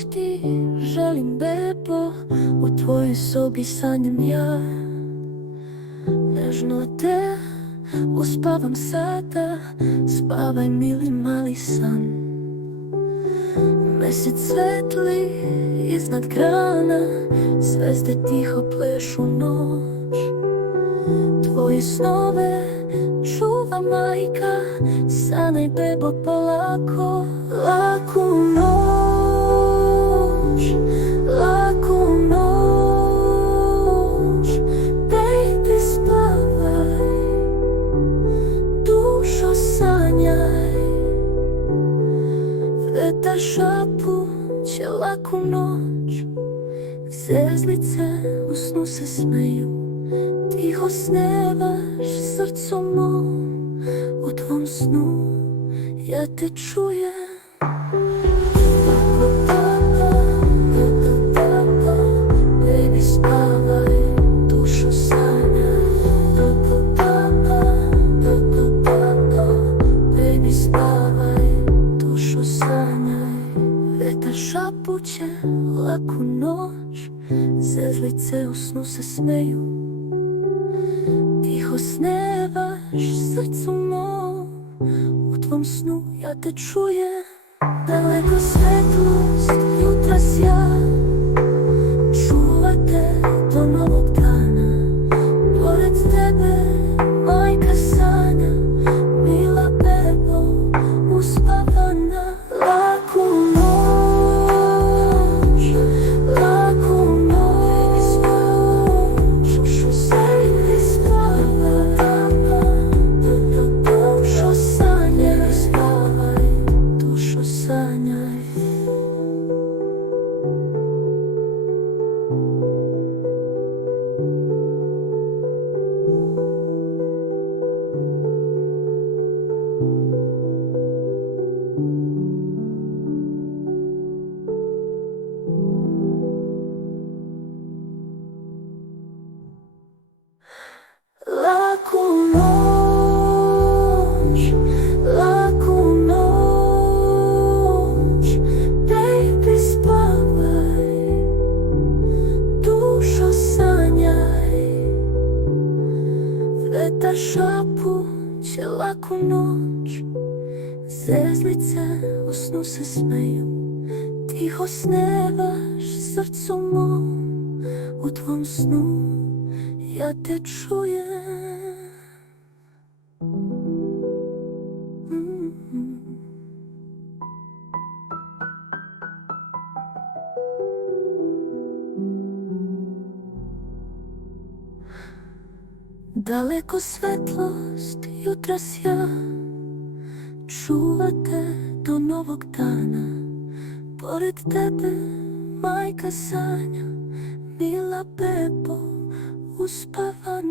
noć ti želim bebo, u tvojoj sobi sanjam ja. Nežno te uspavam sada, spavaj mili mali san. Mesec svetli iznad grana, zvezde tiho plešu noć. Tvoje snove čuva majka, sanaj bebo polako. Laku noć, laku noć, baby spavaj, dušo sanjaj. Vetar šapuće laku noć, zvezdice u snu se smeju. Tiho snevaš srcu mom, u tvom snu ja te čujem. Baby spavaj, dušo sanjaj. Baby spavaj, dušo sanjaj. Vetar šapuće laku noć, zvezdice u snu se smeju. Tiho snevaš srcu mom, u tvom snu ja te čujem. Daleko svetlost jutra sja, čuva te do novog dana. Pored tebe majka sanja, mila bebo uspavana. Laku noć, laku noć, dušo sanjaj, spavaj, dušo sanjaj, spavaj, dušo sanjaj. Laku noć, laku noć, baby spavaj, dušo sanjaj. Vetar šapuće laku noć, zvezdice u snu se smeju. Tiho snevaš srcu mom, u tvom snu ja te čujem. Daleko svetlost jutra sja, čuva te do novog dana. Pored tebe majka sanja, mila bebo uspavana.